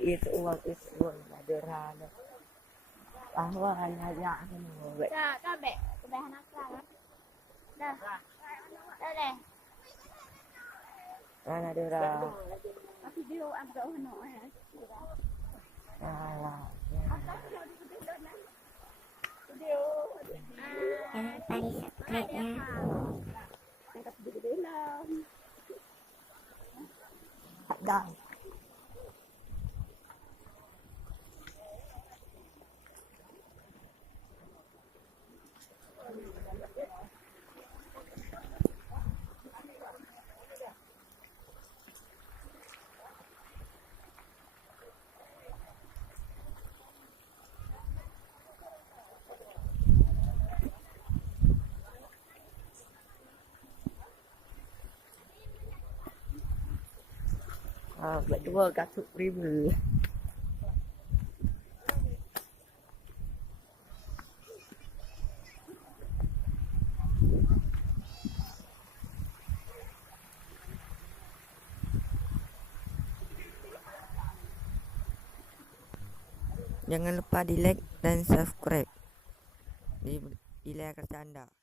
itu uang itu ada rada. Bahwa hanya aku nunggu. Dah, dah bek. Bek anak lah. Dah. Dah deh. Mana ada rada. Tapi dia agak hono ya. Alah. Dia. Jangan lupa di subscribe ya. Angkat gede-gede lah. Dah. Berdua katuk ribu. Jangan lupa di like dan subscribe di layar kaca Anda.